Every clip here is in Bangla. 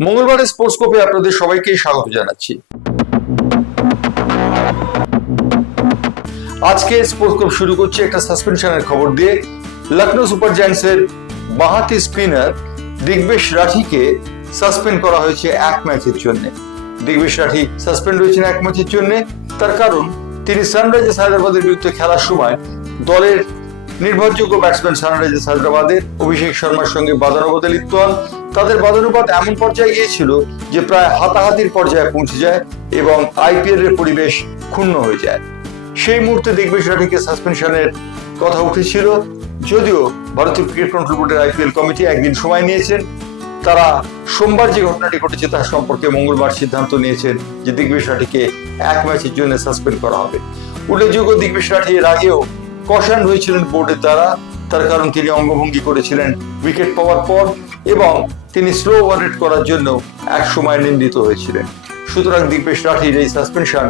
মঙ্গলবারের স্পোর্টস্কোপে আপনাদের সবাইকে স্বাগত জানাচ্ছি। আজকে স্পোর্টস্কোপ শুরু করছে একটা সাসপেনশনের খবর দিয়ে। লখনৌ সুপার জায়ান্টসের বাঁহাতি স্পিনার দিগ্বেশ রাঠিকে সাসপেন্ড করা হয়েছে এক ম্যাচের জন্য। দিগ্বেশ রাঠি সাসপেন্ড হয়েছেন এক ম্যাচের জন্য, তার কারণ তিনি সানরাইজার্স হায়দ্রাবাদের বিরুদ্ধে খেলার সময় দলের নির্ভরযোগ্য ব্যাটসম্যান সানরাইজার্স হায়দ্রাবাদের অভিষেক শর্মার সঙ্গে বাদানুবাদে লিপ্ত হন। তাদের বাদানুবাদ এমন পর্যায়ে গিয়েছিল যে প্রায় হাতাহাতির পর্যায়ে পৌঁছে যায় এবং আইপিএল এর পরিবেশ ক্ষুণ্ণ হয়ে যায়। সেই মুহূর্তে দিগ্বেশ রাঠিকে সাসপেনশনের কথা উঠেছিল, যদিও ভারতীয় ক্রিকেট কন্ট্রোল বোর্ডের আইপিএল কমিটি একদিন সময় নিয়েছেন। তারা সোমবার যে ঘটনাটি ঘটেছে তার সম্পর্কে মঙ্গলবার সিদ্ধান্ত নিয়েছেন যে দিগ্বেশ রাঠিকে এক ম্যাচের জন্য সাসপেন্ড করা হবে। উল্লেখযোগ্য, দিগ্বেশ রাঠি এর আগেও কশান হয়েছিলেন বোর্ডের দ্বারা, তার কারণ তিনি অঙ্গভঙ্গি করেছিলেন উইকেট পাওয়ার পর এবং তিনি স্লো ওভার রেট করার জন্য এক সময় নিন্দিত হয়েছিলেন। সুতরাং দিগ্বেশ রাঠির এই সাসপেনশন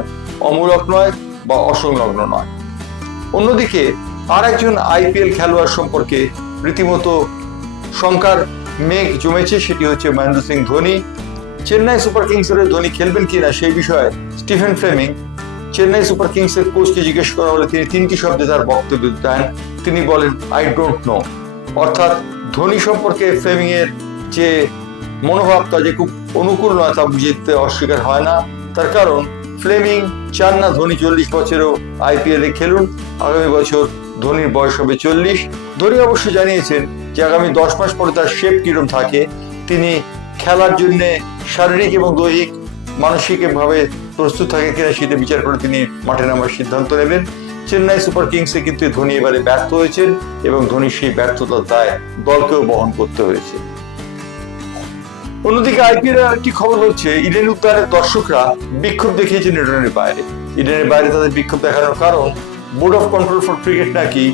অমূলক নয় বা অসংলগ্ন নয়। অন্যদিকে আর একজন আইপিএল খেলোয়াড় সম্পর্কে রীতিমতো শঙ্কার মেঘ জমেছে, সেটি হচ্ছে মহেন্দ্র সিং ধোনি। চেন্নাই সুপার কিংসের ধোনি খেলবেন কিনা সেই বিষয়ে স্টিফেন ফ্লেমিং চেন্নাই সুপার কিংসের কোচকে জিজ্ঞেস করা হলে তিনি তিনটি শব্দে তার বক্তব্য দেন। তিনি বলেন, আই ডোন্ট নো। অর্থাৎ ধোনি সম্পর্কে ফ্লেমিং এর যে মনোভাব তা যে খুব অনুকূল নয় তা বুঝতে অস্বীকার হয় না। তার কারণ ফ্লেমিং চান না ধোনি 40 বছরেও আইপিএল এ খেলুন। আগামী বছর ধোনির বয়স হবে 40। ধোনি অবশ্য জানিয়েছেন যে আগামী 10 মাস পরে তার শেপ কিরম থাকে, তিনি খেলার জন্য শারীরিক এবং দৈহিক মানসিকভাবে প্রস্তুত থাকে কিনা সেটা বিচার করে তিনি মাঠে নামার সিদ্ধান্ত নেবেন। চেন্নাই সুপার কিংসে কিন্তু ধোনি এবারে ব্যর্থ হয়েছেন এবং ধোনির সেই ব্যর্থতার দায় দলকেও বহন করতে হয়েছে। অন্যদিকে আইপিএল এর একটি খবর হচ্ছে ইডেন উদ্যানের দর্শকরা বিক্ষোভ দেখিয়েছেন ইডেনের বাইরে। ইডেনের বাইরে তাদের বিক্ষোভ দেখানোর কারণ board of control for cricket নাকি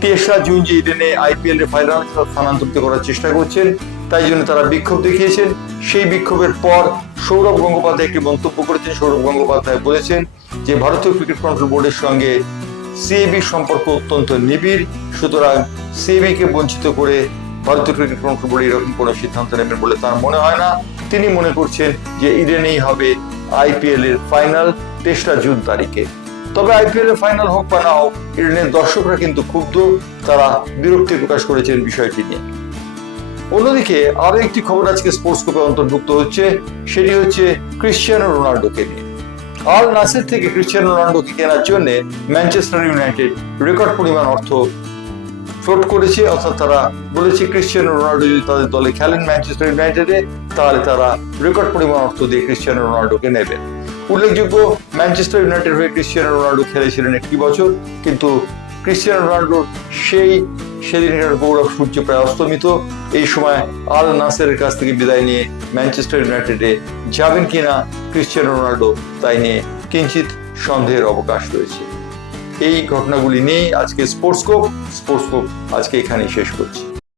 3রা জুন যে ইডেনে আইপিএল এর ফাইনাল স্থানান্তরিত করার চেষ্টা করছেন, তাই জন্য তারা বিক্ষোভ দেখিয়েছেন। সেই বিক্ষোভের পর সৌরভ গঙ্গোপাধ্যায় একটি মন্তব্য করেছেন। সৌরভ গঙ্গোপাধ্যায় বলেছেন যে ভারতীয় ক্রিকেট কন্ট্রোল বোর্ডের সঙ্গে সিএবির সম্পর্ক অত্যন্ত নিবিড়, সুতরাং সিএবি কে বঞ্চিত করে ভারতীয় ক্রিকেট কন্ট্রোল বোর্ড এরকম কোনো সিদ্ধান্ত নেবেন বলে তার মনে হয় না। তিনি মনে করছেন যে ইডেনেই হবে আইপিএল এর ফাইনাল 3রা জুন তারিখে। তবে আইপিএল এর ফাইনাল হোক বা না হোক, ইডেনের দর্শকরা কিন্তু ক্ষুব্ধ, তারা বিরক্তি প্রকাশ করেছেন বিষয়টি নিয়ে। অন্যদিকে আরো একটি খবর আজকে স্পোর্টস্কোপে অন্তর্ভুক্ত হচ্ছে, সেটি হচ্ছে ক্রিশ্চিয়ানো রোনাল্ডোকে নিয়ে। আল নাসের থেকে ক্রিশ্চিয়ানো রোনাল্ডোকে কেনার জন্য ম্যানচেস্টার ইউনাইটেড রেকর্ড পরিমাণ অর্থ ফ্লোট করেছে। অর্থাৎ তারা বলেছে ক্রিশ্চিয়ানো রোনাল্ডো যদি তাদের দলে খেলেন ম্যানচেস্টার ইউনাইটেডে, তাহলে তারা রেকর্ড পরিমাণ অর্থ দিয়ে ক্রিশ্চিয়ানো রোনাল্ডোকে নেবেন। উল্লেখযোগ্য, ম্যানচেস্টার ইউনাইটেড হয়ে ক্রিশ্চিয়ানো রোনাল্ডো খেলেছিলেন একটি বছর, কিন্তু ক্রিশ্চিয়ানো রোনাল্ডোর সেদিনের গৌরব সূর্য প্রায় অস্তমিত। এই সময় আল নাসেরের কাছ থেকে বিদায় নিয়ে ম্যানচেস্টার ইউনাইটেডে যাবেন কিনা ক্রিশ্চিয়ানো রোনাল্ডো, তাই নিয়ে কিঞ্চিত সন্দেহের অবকাশ রয়েছে। এই ঘটনাগুলি নিয়েই আজকে স্পোর্টস্কোপ আজকে এখানেই শেষ করছি।